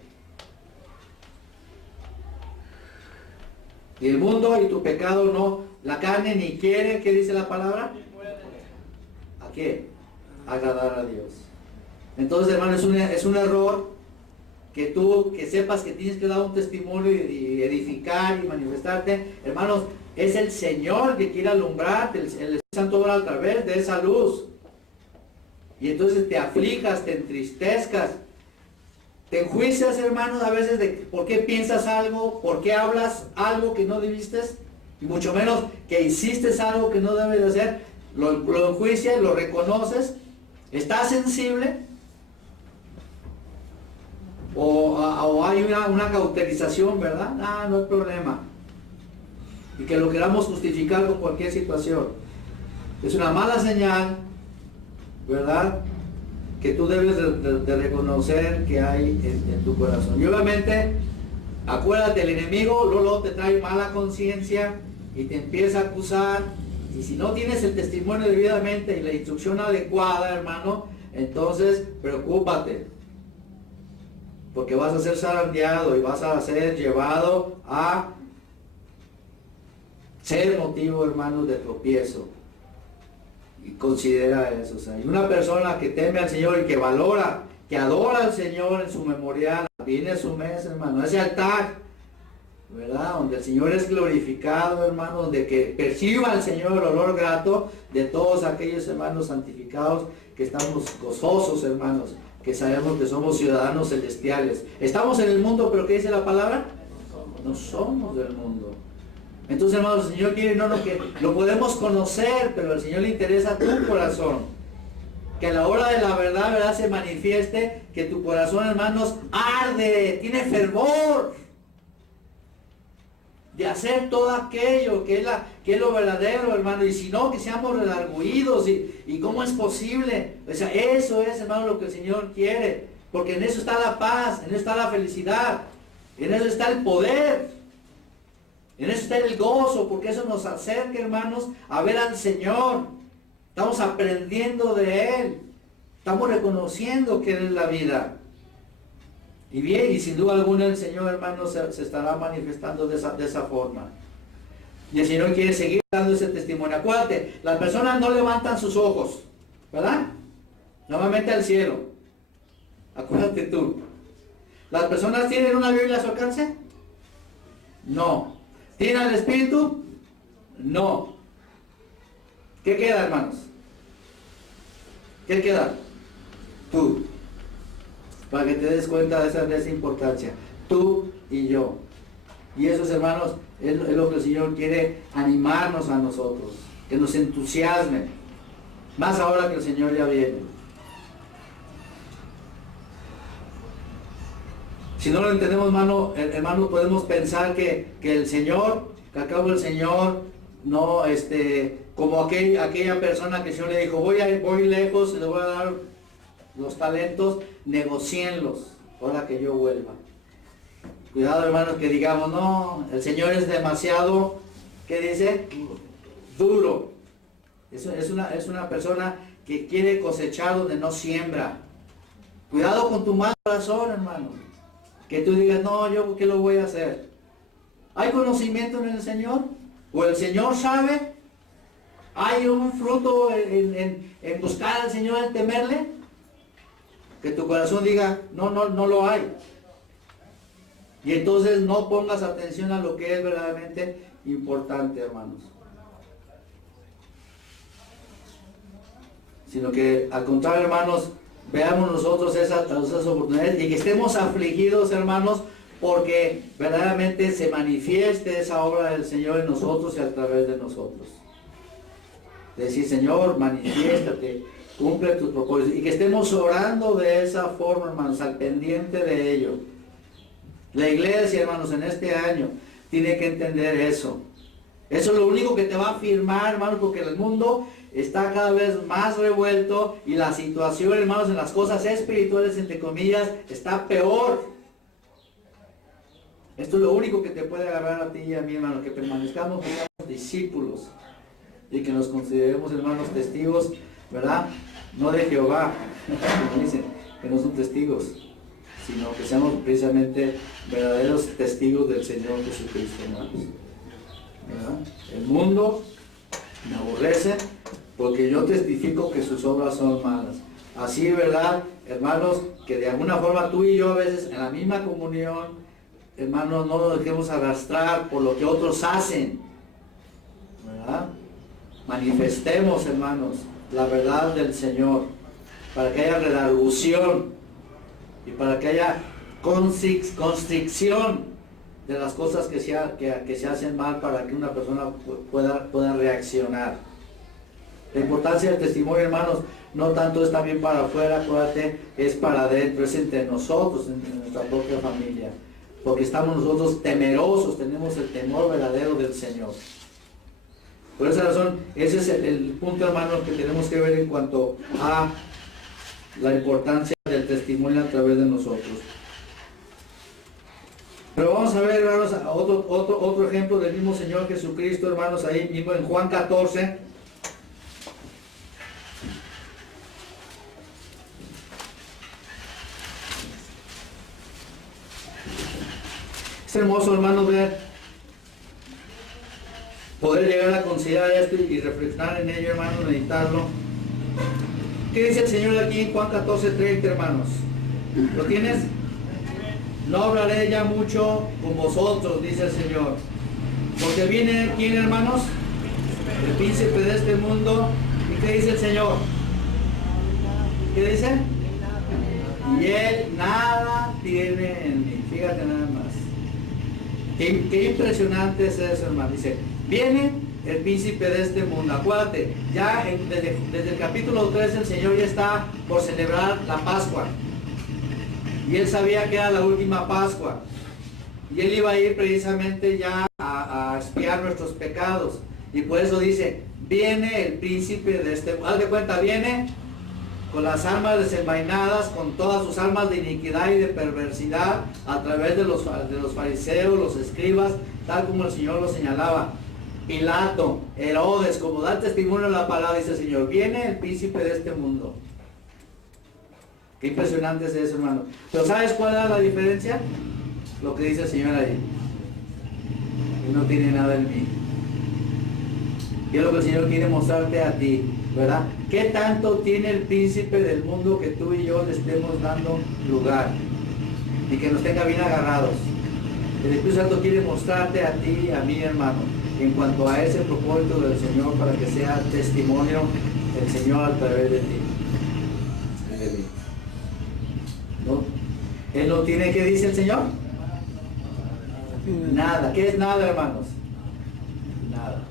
Y el mundo y tu pecado no, la carne ni quiere, ¿qué dice la palabra? ¿A qué? Agradar a Dios. Entonces, hermano, es un error que tú, que sepas que tienes que dar un testimonio y edificar y manifestarte. Hermanos, es el Señor que quiere alumbrarte, el Espíritu Santo obra a través de esa luz. Y entonces te aflijas, te entristezcas, te enjuicias, hermanos, a veces de por qué piensas algo, por qué hablas algo que no debiste, y mucho menos que hiciste algo que no debes de hacer. Lo enjuicias, lo reconoces, estás sensible, o hay una cauterización, ¿verdad? No hay problema. Y que lo queramos justificar con cualquier situación. Es una mala señal, ¿verdad? Que tú debes de reconocer que hay en tu corazón. Y obviamente, acuérdate, el enemigo luego te trae mala conciencia y te empieza a acusar. Y si no tienes el testimonio debidamente y la instrucción adecuada, hermano, entonces preocúpate. Porque vas a ser zarandeado y vas a ser llevado a ser motivo, hermanos, de tropiezo. Y considera eso. O sea, y una persona que teme al Señor y que valora, que adora al Señor en su memorial, viene a su mesa, hermano, a ese altar, ¿verdad? Donde el Señor es glorificado, hermano, donde que perciba al Señor el olor grato de todos aquellos hermanos santificados que estamos gozosos, hermanos, que sabemos que somos ciudadanos celestiales. Estamos en el mundo, pero ¿qué dice la palabra? No somos del mundo. Entonces, hermanos, el Señor quiere que lo podemos conocer, pero al Señor le interesa tu corazón. Que a la hora de la verdad, ¿verdad?, se manifieste que tu corazón, hermanos, arde, tiene fervor de hacer todo aquello que es lo verdadero, hermano. Y si no, que seamos redarguidos. ¿Y cómo es posible? O sea, eso es, hermano, lo que el Señor quiere. Porque en eso está la paz, en eso está la felicidad, en eso está el poder. En eso está el gozo, porque eso nos acerca, hermanos, a ver al Señor. Estamos aprendiendo de Él. Estamos reconociendo que Él es la vida. Y bien, y sin duda alguna el Señor, hermanos, se estará manifestando de esa forma. Y el Señor quiere seguir dando ese testimonio. Acuérdate, las personas no levantan sus ojos, ¿verdad? Nuevamente al cielo. Acuérdate tú. ¿Las personas tienen una Biblia a su alcance? No. ¿Tiene el Espíritu? No. ¿Qué queda, hermanos? ¿Qué queda? Tú. Para que te des cuenta de esa importancia. Tú y yo. Y esos, hermanos, es lo que el Señor quiere animarnos a nosotros. Que nos entusiasme. Más ahora que el Señor ya viene. Si no lo entendemos, hermano, podemos pensar que el Señor, que al cabo el Señor, no, como aquella persona que el Señor le dijo, voy lejos, le voy a dar los talentos, negocienlos, ahora que yo vuelva. Cuidado, hermanos, que digamos, no, el Señor es demasiado, ¿qué dice? Duro. Es una persona que quiere cosechar donde no siembra. Cuidado con tu mal corazón, hermano. Que tú digas, no, yo ¿qué lo voy a hacer? ¿Hay conocimiento en el Señor? ¿O el Señor sabe? ¿Hay un fruto en buscar al Señor, en temerle? Que tu corazón diga, no lo hay. Y entonces no pongas atención a lo que es verdaderamente importante, hermanos. Sino que al contrario, hermanos, veamos nosotros esas oportunidades y que estemos afligidos, hermanos, porque verdaderamente se manifieste esa obra del Señor en nosotros y a través de nosotros. Decir, Señor, manifiéstate, cumple tus propósitos. Y que estemos orando de esa forma, hermanos, al pendiente de ello. La iglesia, hermanos, en este año tiene que entender eso. Eso es lo único que te va a afirmar, hermanos, porque el mundo está cada vez más revuelto y la situación, hermanos, en las cosas espirituales, entre comillas, está peor. Esto es lo único que te puede agarrar a ti y a mí, hermano, que permanezcamos como discípulos y que nos consideremos, hermanos, testigos, ¿verdad? No de Jehová, como dicen, que no son testigos, sino que seamos precisamente verdaderos testigos del Señor Jesucristo, hermanos. ¿Verdad? El mundo me aborrece porque yo testifico que sus obras son malas. Así, ¿verdad? hermanos, que de alguna forma tú y yo a veces en la misma comunión, hermanos, no nos dejemos arrastrar por lo que otros hacen, ¿verdad? Manifestemos, hermanos, la verdad del Señor, para que haya redargución y para que haya constricción de las cosas que se hacen mal, para que una persona pueda reaccionar. La importancia del testimonio, hermanos, no tanto es también para afuera, acuérdate, es para adentro, es entre nosotros, entre nuestra propia familia, porque estamos nosotros temerosos, tenemos el temor verdadero del Señor. Por esa razón, ese es el punto, hermanos, que tenemos que ver en cuanto a la importancia del testimonio a través de nosotros. Pero vamos a ver, hermanos, otro ejemplo del mismo Señor Jesucristo, hermanos, ahí mismo en Juan 14. Es hermoso, hermanos, ver, poder llegar a considerar esto y reflexionar en ello, hermanos, meditarlo. ¿Qué dice el Señor aquí en Juan 14:30, hermanos? ¿Lo tienes? No hablaré ya mucho con vosotros, dice el Señor. Porque viene, ¿quién, hermanos? El príncipe de este mundo. ¿Y qué dice el Señor? ¿Qué dice? Y él nada tiene en mí. Fíjate nada más. Qué impresionante es eso, hermano. Dice, viene el príncipe de este mundo. Acuérdate, ya desde el capítulo 3 el Señor ya está por celebrar la Pascua. Y él sabía que era la última Pascua. Y él iba a ir precisamente ya a expiar nuestros pecados. Y por eso dice, viene el príncipe de este mundo. Haz de cuenta, viene con las armas desenvainadas, con todas sus armas de iniquidad y de perversidad, a través de los fariseos, los escribas, tal como el Señor lo señalaba. Pilato, Herodes, como da testimonio de la palabra, dice el Señor, viene el príncipe de este mundo. Qué impresionante es eso, hermano. Pero ¿sabes cuál es la diferencia? Lo que dice el Señor ahí. Él no tiene nada en mí. Y es lo que el Señor quiere mostrarte a ti, ¿verdad? ¿Qué tanto tiene el príncipe del mundo que tú y yo le estemos dando lugar? Y que nos tenga bien agarrados. El Espíritu Santo quiere mostrarte a ti y a mí, hermano, en cuanto a ese propósito del Señor, para que sea testimonio del Señor a través de ti. ¿No? Él no tiene, ¿qué dice el Señor? Nada. ¿Qué es nada, hermanos? Nada.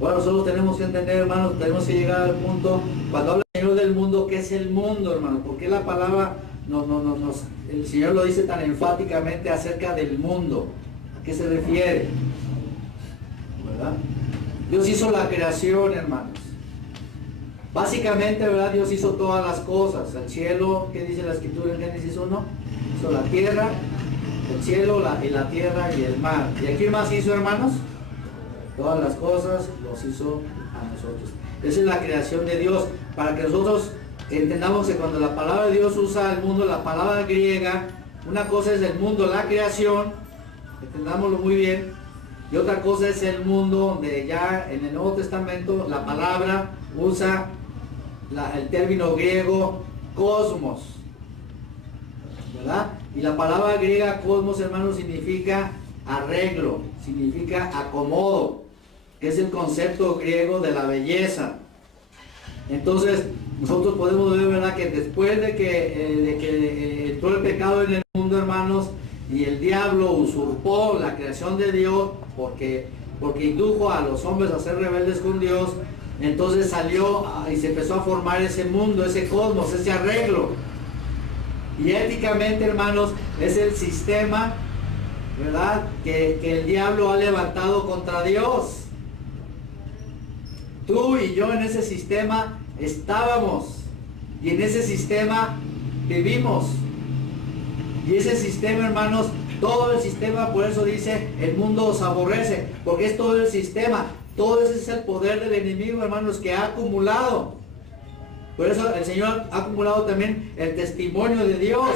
Bueno, nosotros tenemos que entender, hermanos, tenemos que llegar al punto, cuando habla el Señor del mundo, ¿qué es el mundo, hermano? ¿Por qué la palabra el Señor lo dice tan enfáticamente acerca del mundo? ¿A qué se refiere? ¿Verdad? Dios hizo la creación, hermanos. Básicamente, ¿verdad? Dios hizo todas las cosas. El cielo, ¿qué dice la Escritura en Génesis 1? Hizo la tierra, el cielo, la tierra y el mar. ¿Y aquí más hizo, hermanos? Todas las cosas los hizo a nosotros. Esa es la creación de Dios, para que nosotros entendamos que cuando la palabra de Dios usa el mundo, la palabra griega, una cosa es el mundo, la creación, entendámoslo muy bien, y otra cosa es el mundo donde ya en el Nuevo Testamento la palabra usa el término griego cosmos, ¿verdad? Y la palabra griega cosmos, hermanos, significa arreglo, significa acomodo, que es el concepto griego de la belleza. Entonces, nosotros podemos ver, ¿verdad?, que después de que entró el pecado en el mundo, hermanos, y el diablo usurpó la creación de Dios, porque indujo a los hombres a ser rebeldes con Dios, entonces salió y se empezó a formar ese mundo, ese cosmos, ese arreglo. Y éticamente, hermanos, es el sistema, ¿verdad?, que el diablo ha levantado contra Dios. Tú y yo en ese sistema estábamos, y en ese sistema vivimos. Y ese sistema, hermanos, todo el sistema, por eso dice, el mundo os aborrece, porque es todo el sistema, todo ese es el poder del enemigo, hermanos, que ha acumulado. Por eso el Señor ha acumulado también el testimonio de Dios,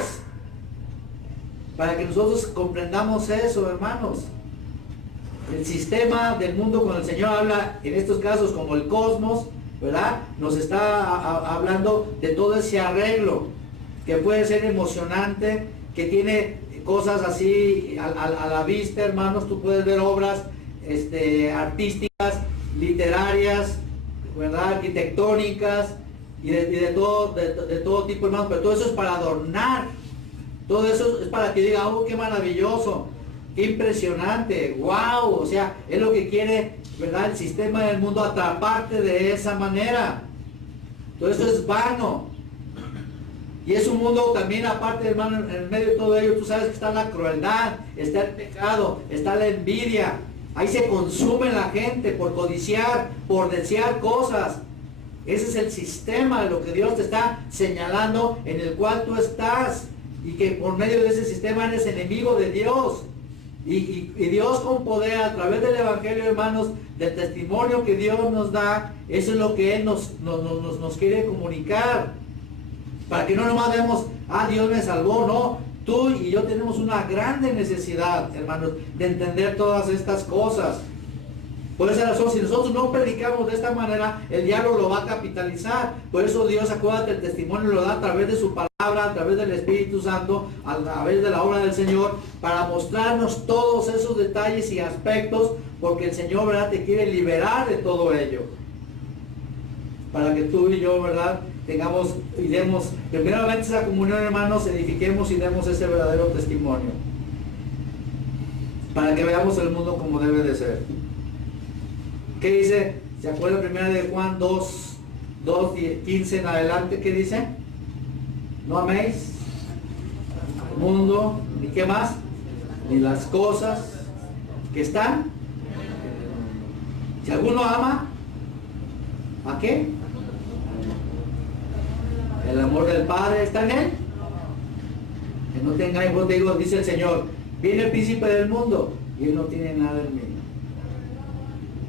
para que nosotros comprendamos eso, hermanos. El sistema del mundo, cuando el Señor habla en estos casos como el cosmos, ¿verdad?, nos está hablando de todo ese arreglo. que puede ser emocionante, que tiene cosas así a la vista, hermanos. Tú puedes ver obras artísticas, literarias, ¿verdad? Arquitectónicas y de todo tipo, hermanos, pero todo eso es para adornar, todo eso es para que diga, oh, qué maravilloso, qué impresionante, wow, o sea, es lo que quiere, ¿verdad? El sistema del mundo, atraparte de esa manera. Todo eso es vano. Y es un mundo también, aparte, hermano, en medio de todo ello, tú sabes que está la crueldad, está el pecado, está la envidia. Ahí se consume la gente por codiciar, por desear cosas. Ese es el sistema de lo que Dios te está señalando, en el cual tú estás. Y que por medio de ese sistema eres enemigo de Dios. Y Dios con poder, a través del Evangelio, hermanos, del testimonio que Dios nos da, eso es lo que Él nos quiere comunicar. Para que no nomás vemos, Dios me salvó, no. Tú y yo tenemos una grande necesidad, hermanos, de entender todas estas cosas. Por esa razón, si nosotros no predicamos de esta manera, el diablo lo va a capitalizar. Por eso Dios, acuérdate, el testimonio lo da a través de su palabra, a través del Espíritu Santo, a través de la obra del Señor, para mostrarnos todos esos detalles y aspectos, porque el Señor, ¿verdad?, te quiere liberar de todo ello. Para que tú y yo, ¿verdad?, tengamos y demos primeramente esa comunión, hermanos, edifiquemos y demos ese verdadero testimonio. Para que veamos el mundo como debe de ser. ¿Qué dice? ¿Se acuerda primera de Juan 2:15 en adelante? ¿Qué dice? No améis al mundo, ni qué más, ni las cosas que están. Si alguno ama, ¿a qué? El amor del Padre está en él. Que no tengáis, vos digo, dice el Señor, viene el príncipe del mundo y él no tiene nada en mí.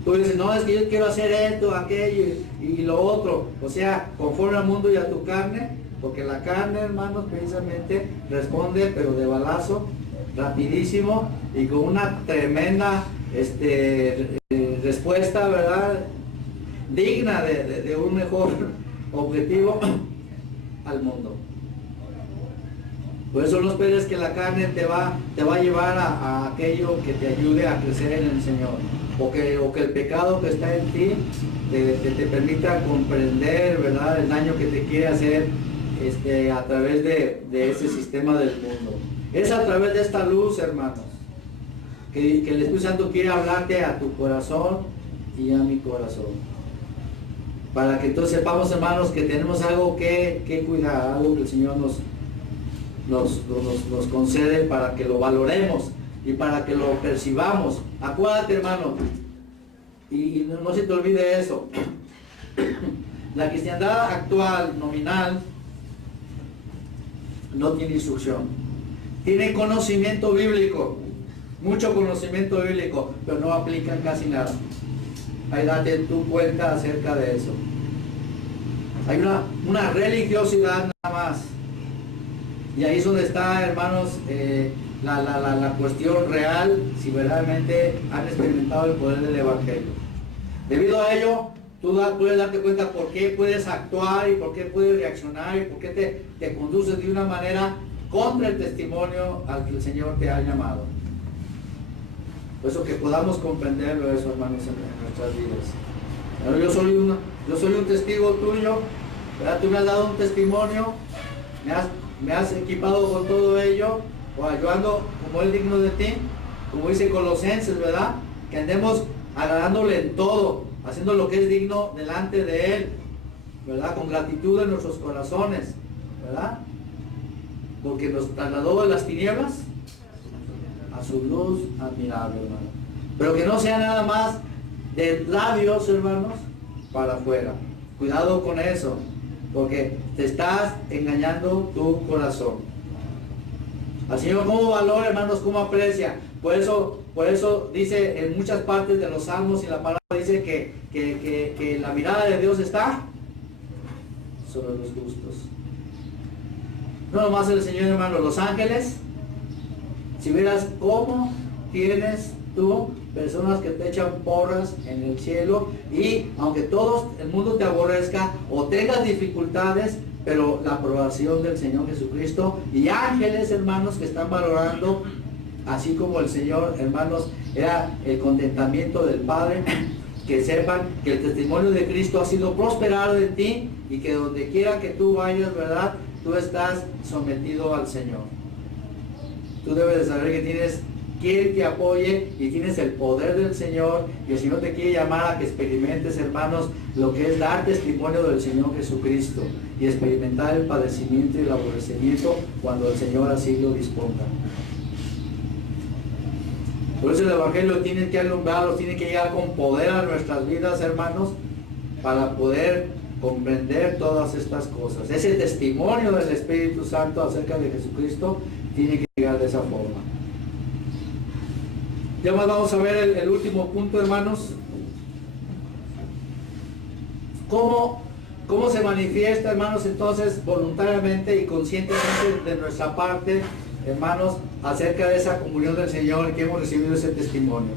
Tú dices, no, es que yo quiero hacer esto, aquello y lo otro. O sea, conforme al mundo y a tu carne, porque la carne, hermanos, precisamente responde, pero de balazo, rapidísimo y con una tremenda respuesta, ¿verdad?, digna de un mejor objetivo al mundo. Por eso no esperes que la carne te va a llevar a aquello que te ayude a crecer en el Señor, o que el pecado que está en ti te permita comprender, ¿verdad?, el daño que te quiere hacer a través de ese sistema del mundo. Es a través de esta luz, hermanos, que el Espíritu Santo quiere hablarte a tu corazón y a mi corazón. Para que entonces sepamos, hermanos, que tenemos algo que cuidar, algo que el Señor nos concede para que lo valoremos y para que lo percibamos. Acuérdate, hermano, y no se te olvide eso. La cristiandad actual, nominal, no tiene instrucción. Tiene conocimiento bíblico, mucho conocimiento bíblico, pero no aplican casi nada. Ahí date tu cuenta acerca de eso. Hay una religiosidad nada más. Y ahí es donde está, hermanos, la cuestión real, si verdaderamente han experimentado el poder del Evangelio. Debido a ello, tú puedes darte cuenta por qué puedes actuar y por qué puedes reaccionar y por qué te conduces de una manera contra el testimonio al que el Señor te ha llamado. Por eso que podamos comprenderlo eso, hermanos, en nuestras vidas. Pero yo soy un testigo tuyo, ¿verdad? Tú me has dado un testimonio, me has equipado con todo ello, o ayudando como es digno de ti, como dice Colosenses, ¿verdad? Que andemos agradándole en todo, haciendo lo que es digno delante de Él, ¿verdad? Con gratitud en nuestros corazones, ¿verdad? Porque nos trasladó de las tinieblas a su luz admirable, hermano. Pero que no sea nada más de labios, hermanos, para afuera. Cuidado con eso, porque te estás engañando tu corazón. Al Señor, ¿cómo valora, hermanos? ¿Cómo aprecia? Por eso dice en muchas partes de los salmos y la palabra dice que la mirada de Dios está sobre los justos. No nomás el Señor, hermano, los ángeles. Si vieras cómo tienes tú personas que te echan porras en el cielo, y aunque todo el mundo te aborrezca o tengas dificultades, pero la aprobación del Señor Jesucristo y ángeles, hermanos, que están valorando, así como el Señor, hermanos, era el contentamiento del Padre, que sepan que el testimonio de Cristo ha sido prosperado en ti y que donde quiera que tú vayas, ¿verdad?, tú estás sometido al Señor. Tú debes de saber que tienes quien te apoye y tienes el poder del Señor, y el Señor te quiere llamar a que experimentes, hermanos, lo que es dar testimonio del Señor Jesucristo y experimentar el padecimiento y el aborrecimiento cuando el Señor así lo disponga. Por eso el Evangelio tiene que alumbrarlos, tiene que llegar con poder a nuestras vidas, hermanos, para poder comprender todas estas cosas. Ese testimonio del Espíritu Santo acerca de Jesucristo tiene que llegar de esa forma. Ya más vamos a ver el último punto, hermanos. ¿Cómo se manifiesta, hermanos, entonces voluntariamente y conscientemente de nuestra parte, hermanos, acerca de esa comunión del Señor y que hemos recibido ese testimonio?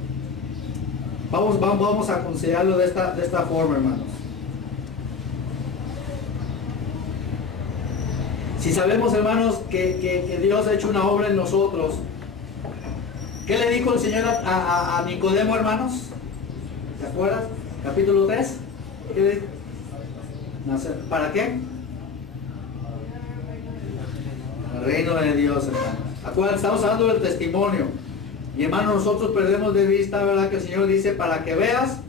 Vamos a considerarlo de esta forma, hermanos. Si sabemos, hermanos, que Dios ha hecho una obra en nosotros, ¿qué le dijo el Señor a Nicodemo, hermanos? ¿Te acuerdas? Capítulo 3. ¿Qué le dijo? ¿Para qué? El reino de Dios, hermanos. Acuérdense, estamos hablando del testimonio. Y hermanos, nosotros perdemos de vista, ¿verdad?, que el Señor dice, para que veas.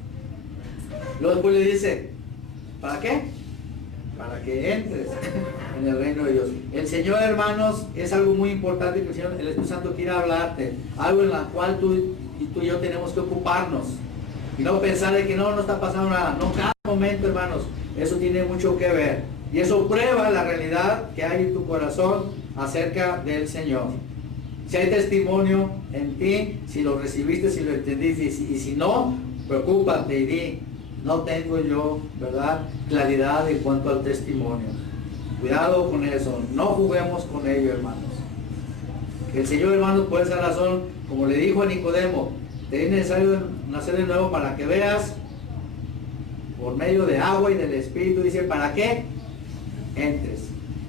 Luego después le dice, ¿para qué? Para que entres en el reino de Dios. El Señor, hermanos, es algo muy importante que el Espíritu Santo quiere hablarte. Algo en la cual tú y yo tenemos que ocuparnos. Y no pensar de que no está pasando nada. No, cada momento, hermanos, eso tiene mucho que ver. Y eso prueba la realidad que hay en tu corazón acerca del Señor. Si hay testimonio en ti, si lo recibiste, si lo entendiste, y si no, preocúpate y di, no tengo yo, ¿verdad?, claridad en cuanto al testimonio. Cuidado con eso, no juguemos con ello, hermanos. El Señor, hermanos, por esa razón, como le dijo a Nicodemo, te es necesario nacer de nuevo para que veas, por medio de agua y del Espíritu. Dice, ¿para qué? Entres.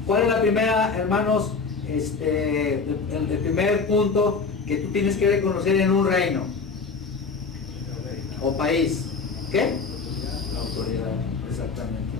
¿Cuál es la primera, hermanos, el primer punto que tú tienes que reconocer en un reino o país? ¿Qué? La autoridad, exactamente.